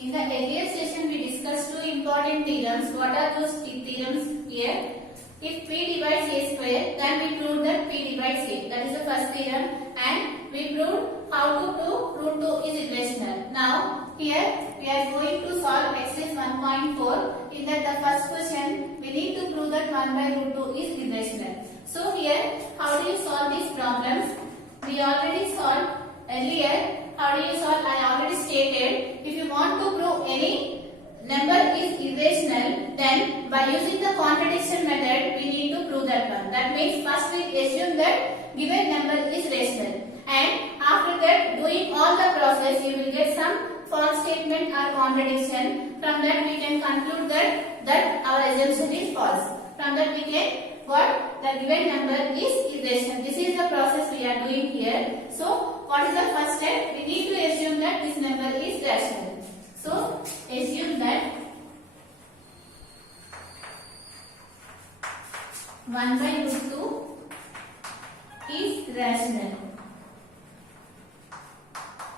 In the earlier session, we discussed two important theorems. What are those theorems here? If P divides A square, then we proved that P divides A. That is the first theorem. And we proved how to prove root 2 is irrational. Now, here we are going to solve exercise 1.4. In that the first question, we need to prove that 1 by root 2 is irrational. So here, how do you solve these problems? We already solved earlier. How do you solve? I already stated. If you want to prove any number is irrational, then by using the contradiction method, we need to prove that one. That means first we assume that given number is rational, and after that, doing all the process, you will get some false statement or contradiction. From that, we can conclude that our assumption is false. From that, we can what the given number is irrational. This is the process we are doing here. So, what is the first step? We need to assume that this number is rational. So, assume that 1 by root 2 is rational.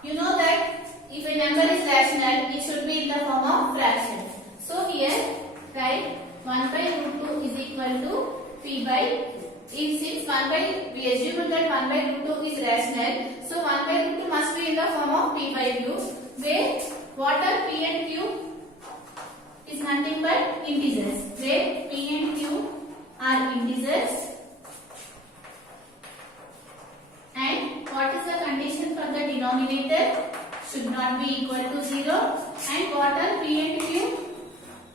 You know that if a number is rational, it should be in the form of fraction. So, here write 1 by root 2 is equal to P by, since 1 by, we assume that 1 by root 2 is rational, so 1 by root 2 must be in the form of P by Q, where what are P and Q is nothing but integers, where P and Q are integers, and what is the condition for the denominator? Should not be equal to 0, and what are P and Q?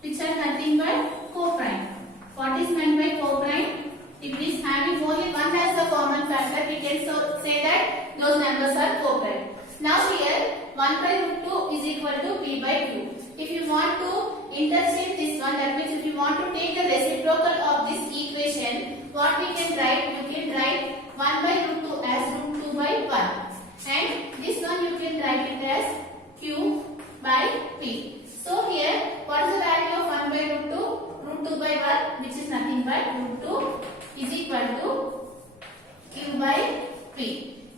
Which are nothing but co-prime. What is meant by co-prime? If it is having only one as the common factor, we can say that those numbers are co-prime. Now here 1 by root 2 is equal to P by Q. If you want to interchange this one, that means if you want to take the reciprocal of this equation, what we can write? You can write 1 by root 2 as root 2 by 1. And this one you can write it as Q by P. So here, what is the value of 1 by root 2? Root 2 by 1, which is nothing but root 2 is equal to Q by P.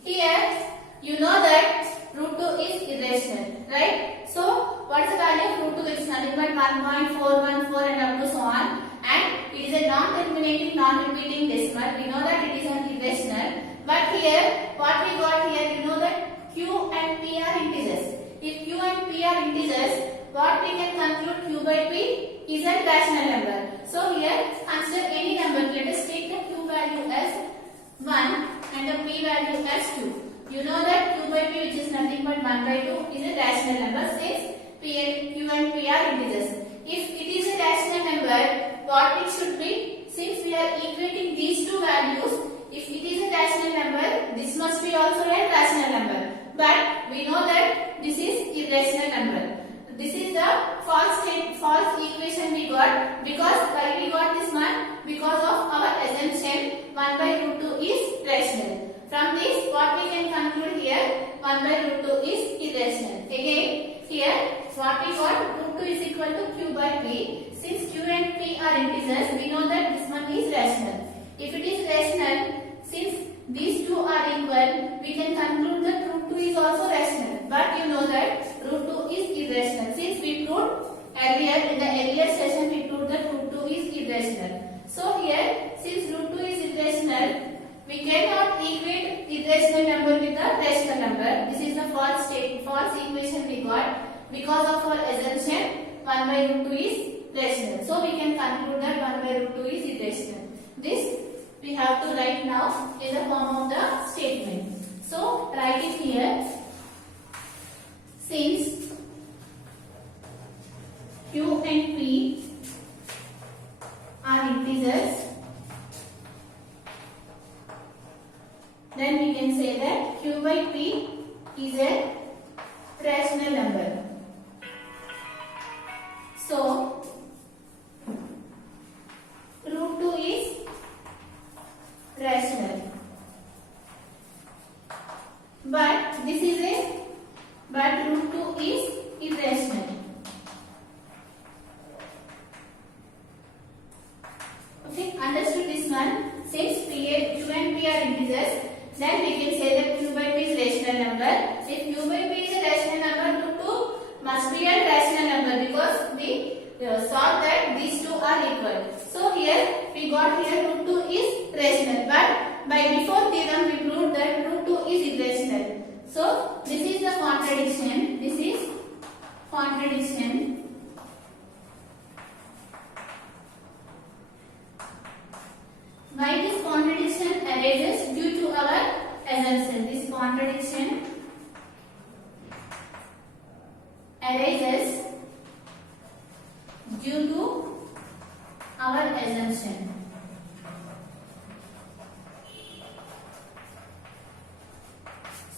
Here, you know that root 2 is irrational, right? So, what is the value of root 2? It is nothing but 1.414 and up to so on. And it is a non-terminating, non-repeating decimal. We know that it is an irrational. But here, what we got here, you know that Q and P are integers. If Q and P are integers, what we can conclude? Q by P is a rational number. So here, consider any number. Let us take the Q value as 1 and the P value as 2. You know that Q by P, which is nothing but 1 by 2, is a rational number since Q and P are integers. If it is a rational number, what it should be? Since we are equating these two values, if it is a rational number, this must be also a rational number. But we know that this is irrational number. This is the false equation we got. Because why we got this one? Because of our assumption 1 by root 2 is rational. From this, what we can conclude here, 1 by root 2 is irrational. Again, here what we got, root 2 is equal to Q by P. Since Q and P are integers, we know that this one is rational. If it is rational, since these two are equal, we can conclude that root 2 is also rational. But you know that root 2 is irrational. Since we proved earlier, in the earlier session, we proved that root 2 is irrational. So here, since root 2 is irrational, we cannot equate irrational number with a rational number. This is the false equation we got. Because of our assumption, 1 by root 2 is rational. So we can conclude that 1 by root 2 is irrational. This we have to write now in the form of the statement. So write it here. Since Q and P are integers, then we can say that Q by P is a rational number. So, root 2 is rational. But root 2 is irrational. Okay, understood this one? Since Q and P are integers, then we can say that Q by P is rational number. If Q we got here root 2 is rational, but by before theorem we proved that root 2 is irrational. So this is the contradiction. This is contradiction. Why this contradiction arises? Due to our assumption. This contradiction arises due to our assumption.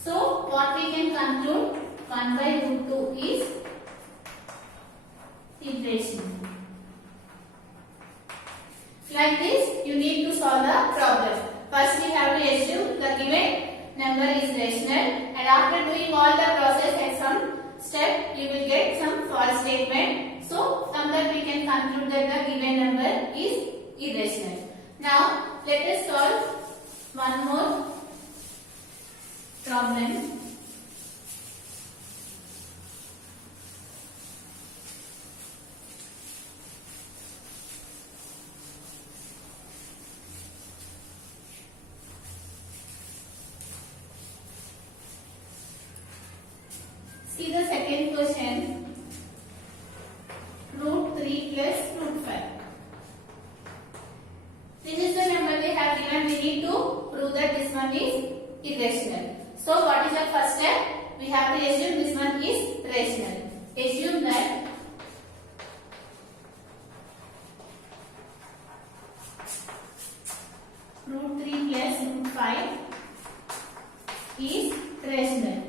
So what we can conclude? 1 by root 2 is irrational. Like this, you need to solve the problem. First, we have to assume the given number is rational, and after doing all the process at some step, you will get some false statement. So, from that we can conclude that the given number is irrational. Now, let us solve one more problem. See the second question. Root 3 plus root 5. This is the number they have given. We need to prove that this one is irrational. So what is the first step? We have to assume this one is rational. Assume that root 3 plus root 5 is rational.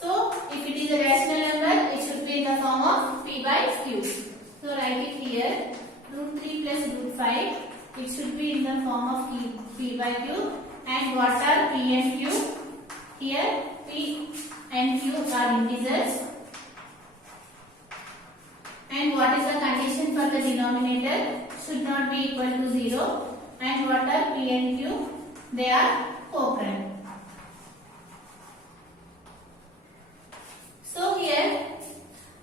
So, if it is a rational number, it should be in the form of p by q. So, write it here. Root 3 plus root 5, it should be in the form of p by q. And what are p and q? Here, p and q are integers. And what is the condition for the denominator? Should not be equal to 0. And what are p and q? They are co-prime. So here,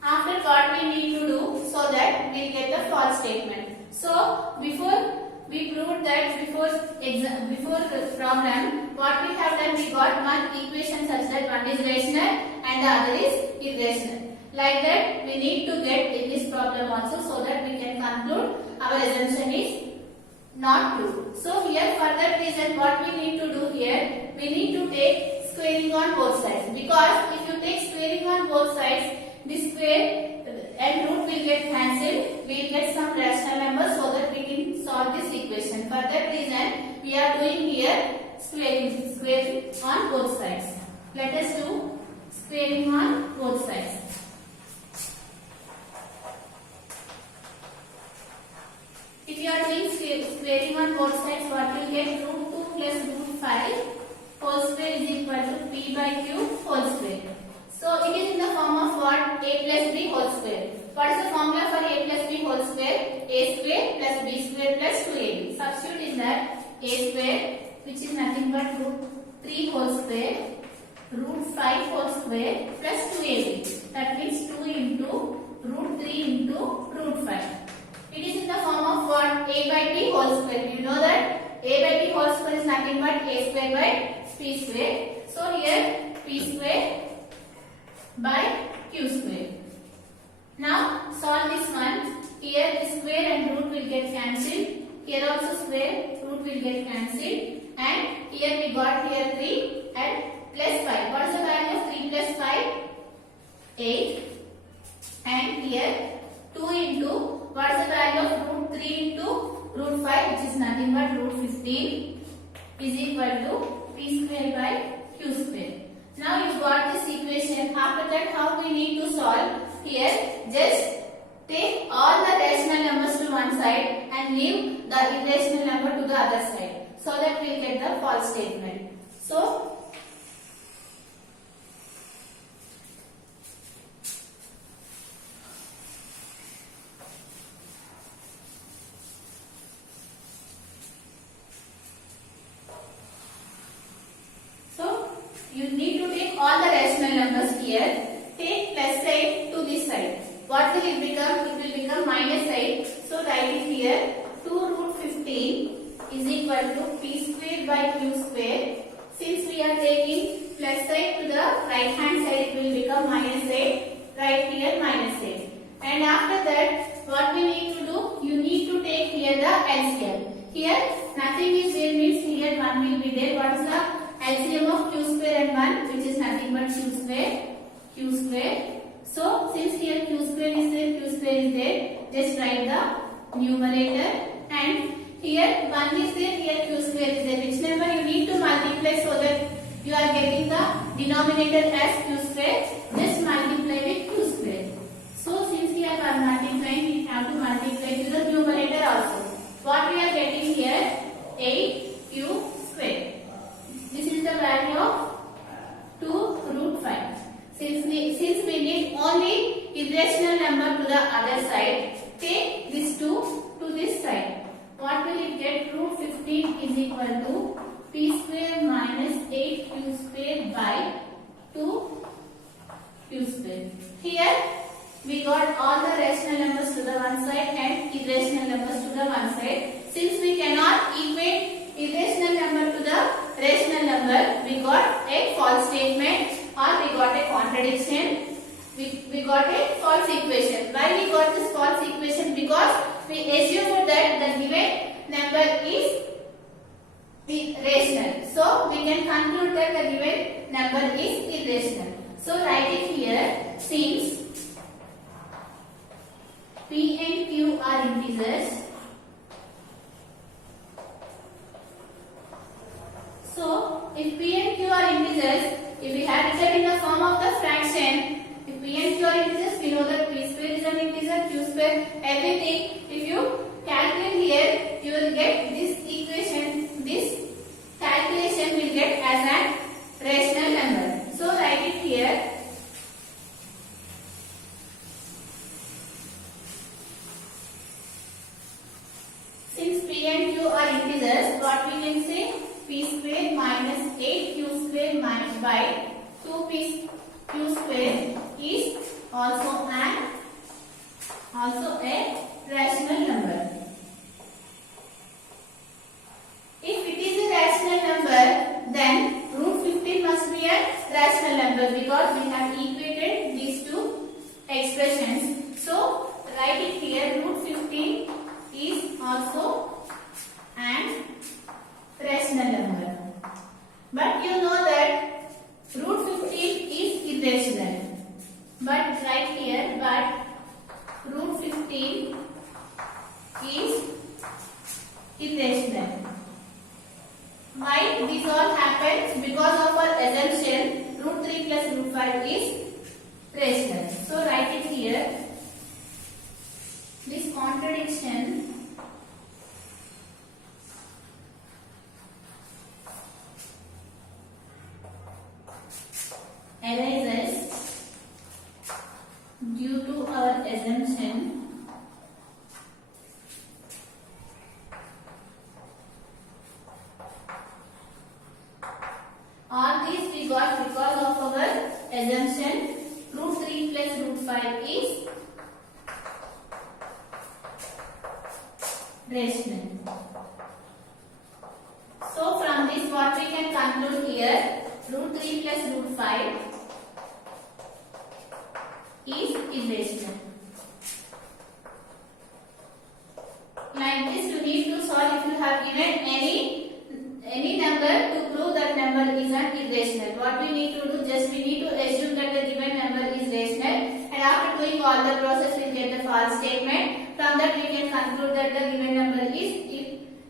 after what we need to do so that we get the false statement. So before we proved that before the problem, what we have done, we got one equation such that one is rational and the other is irrational. Like that, we need to get in this problem also so that we can conclude our assumption is not true. So here, for that reason, what we need to do here, we need to take squaring on both sides, because if you take squaring on both sides, this square and root will get cancelled. We will get some rational number so that we can solve this equation. For that reason, we are doing here squaring on both sides. Let us do squaring on both sides. If you are doing squaring on both sides, what you get? Root 2 plus root 5 whole square is equal to p by q whole square. So it is in the form of what? A plus b whole square. What is the formula for a plus b whole square? A square plus b square plus 2ab. Substitute in that a square, which is nothing but root 3 whole square, root 5 whole square plus 2ab. That means 2 into root 3 into root 5. It is in the form of what? A by b whole square. You know that a by b whole square is nothing but a square by p square. So here p square by q square. Now solve this one. Here the square and root will get cancelled. Here also square, root will get cancelled. And here we got here 3 and plus 5. What is the value of 3 plus 5? 8. And here 2 into, what is the value of root 3 into root 5, which is nothing but root 15, is equal to p square by q square. Now you got this equation. After that, how we need to solve? Here, just take all the rational numbers to one side and leave the irrational number to the other side, so that we will get the false statement. So you need to take all the rational numbers here. Take plus sign to this side. What will it become? It will become minus sign. So write it here. 15 is equal to p square by q square. Since we are taking plus side to the right hand side, it will become minus 8. Right here minus 8. And after that, what we need to do? You need to take here the LCM. Here nothing is there means here 1 will be there. What is the LCM of q square and 1? Which is nothing but q square. Q square. So since here q square is there, q square is there, just write the numerator, and here 1 is there, here q square is there. Which number you need to multiply so that you are getting the denominator as q square? Just multiply with q square. So since we are multiplying, we have to multiply to the numerator also. What we are getting here? 8q square. This is the value of 2 root 5. Since we need only irrational number to the other side, take this 2 to this side. What will it get? Root 15 is equal to p square minus 8q square by 2q square. Here we got all the rational numbers to the one side and irrational numbers to the one side. Since we cannot equate irrational number to the rational number, we got a false statement or we got a contradiction. We got a false equation. Why we got this false equation? Because we assumed that the given number is rational. So we can conclude that the given number is irrational. So write it here. Since p and q are integers, so if p and q are integers, if we have it in the form of the fraction, if p and q are integers, we know that p square is an integer, q square, everything. If you calculate here, you will get this equation, this calculation will get as an rational number. So write it here. Since p and q are integers, what we can say? P square minus 8q square minus by 2p q square is also a rational number. If it is a rational number, then root 15 must be a rational number because we have equated these two expressions. So write it here. Root 15 is also an rational number. But you know that root 15 is irrational. But right here, but root 15 is irrational. Why this all happens? Because of our assumption root 3 plus root 5 is rational. So write it here. This contradiction arises due to our assumption all these we got because of our assumption root 3 plus root 5 is rational. So from this what we can conclude here, root 3 plus root 5 is irrational. Like this you need to solve if you have given any number to prove that number is an irrational. What we need to do, just we need to assume that the given number is rational, and after doing all the process we get the false statement. From that we can conclude that the given number is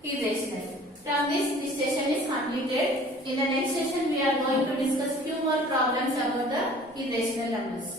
irrational. From this session is completed. In the next session we are going to discuss few more problems about the irrational numbers.